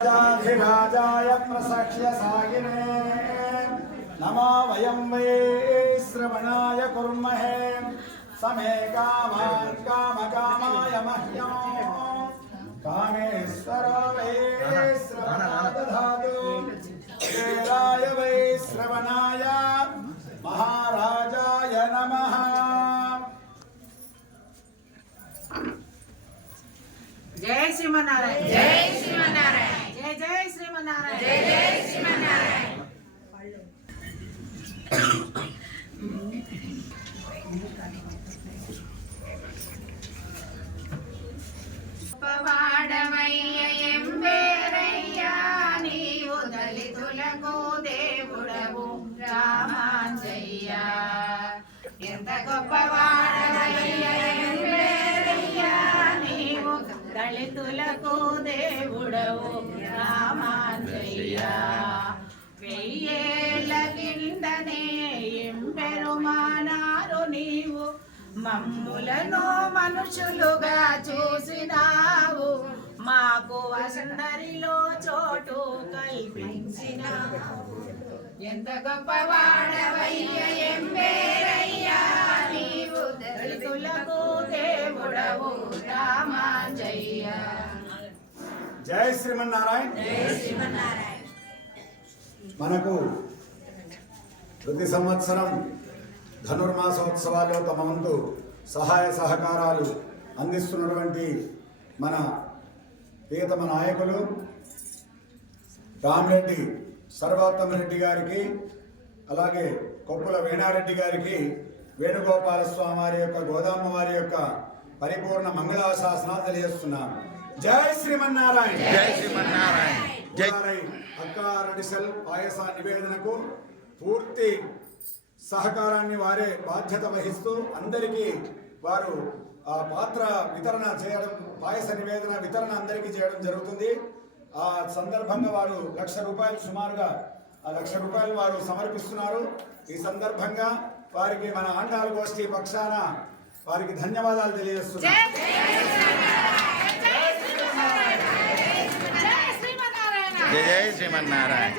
राजाधिराजाय प्रसक्ष्य सागिने नमा श्रवणाय कुर्महे। समे काम कामकामाय मह्यं। कामेश्वर श्रवणा वै श्रवणाय महाराजाय नमः। जय श्रीमनारायण जय ఎంత గొప్పవాడవయ్య నీవు దళితులకు దేవుడవు రామాంజయ్యా. మమ్ములను మనుషులుగా చూసినావు. మాకు అందరిలో చోటు కల్పించినావు. ఎంత గొప్పవాడవయ్య ఎంబేరయ్యా నీవు దళితులకు దేవుడవు రామాంజయ్య జై శ్రీమన్నారాయణ. మనకు ప్రతి సంవత్సరం ధనుర్మాసోత్సవాల్లో తమ వంతు సహాయ సహకారాలు అందిస్తున్నటువంటి మన ప్రియతమ నాయకులు రామరెడ్డి సర్వోత్తమ రెడ్డి గారికి అలాగే కొప్పుల వీణారెడ్డి గారికి వేణుగోపాల స్వామి వారి యొక్క గోదామ్మ వారి యొక్క పరిపూర్ణ మంగళాశాసనాలు తెలియజేస్తున్నాను జై శ్రీమన్నారాయణ! జై శ్రీమన్నారాయణ! జై అక్క రడిసెల్ పాయస నివేదనకు పూర్తి సహకారాన్ని వారే బాధ్యత వహిస్తూ అందరికీ వారు ఆ పాత్ర వితరణ చేయడం పాయస నివేదన వితరణ అందరికీ చేయడం జరుగుతుంది. ఆ సందర్భంగా వారు లక్ష రూపాయలు సుమారుగా ఆ లక్ష రూపాయలు వారు సమర్పిస్తున్నారు. ఈ సందర్భంగా వారికి మన ఆండాల గోష్ఠి పక్షాన వారికి ధన్యవాదాలు తెలియజేస్తున్నారు జై శ్రీమన్నారాయణ!